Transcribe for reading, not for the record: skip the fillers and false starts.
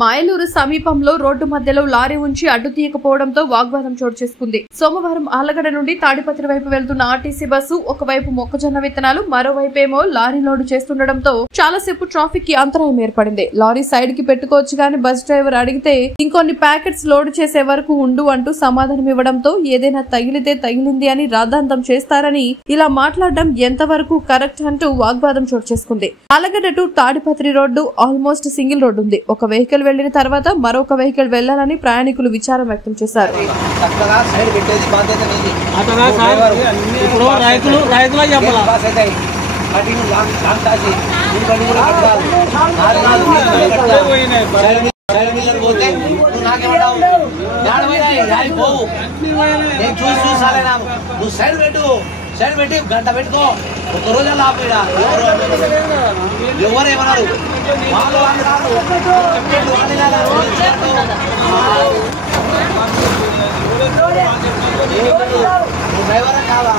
మాయలూరు సమీపంలో రోడ్డు మధ్యలో లారీ ఉంచి అడ్డు తీయకపోవడంతో వాగ్వాదం చోటు చేసుకుంది. సోమవారం ఆలగడ నుండి తాడిపత్రి వైపు వెళ్తున్న ఆర్టీసీ బస్సు ఒకవైపు మొక్కజొన్న విత్తనాలు, మరోవైపేమో లారీ లోడు చేస్తుండటంతో చాలాసేపు ట్రాఫిక్ కి అంతరాయం ఏర్పడింది. లారీ సైడ్ కి పెట్టుకోవచ్చు గాని బస్ డ్రైవర్ అడిగితే ఇంకొన్ని ప్యాకెట్స్ లోడ్ చేసే వరకు ఉండు అంటూ సమాధానం ఇవ్వడంతో ఏదైనా తగిలితే తగిలింది అని రాద్ధాంతం చేస్తారని, ఇలా మాట్లాడడం ఎంతవరకు కరెక్ట్ అంటూ వాగ్వాదం చోటు చేసుకుంది. Alagada to Tadipatri road almost single road ఉంది. ఒక వెహికల్ వెళ్లిన తర్వాత మరొక వెహికల్ వెళ్లాలని ప్రయాణికులు విచారం వ్యక్తం చేశారు. సైడ్ పెట్టి గంట పెట్టుకో, ఒక రోజుల్లో ఆపేడా ఎవరేమన్నారు డ్రైవర్ కాదా?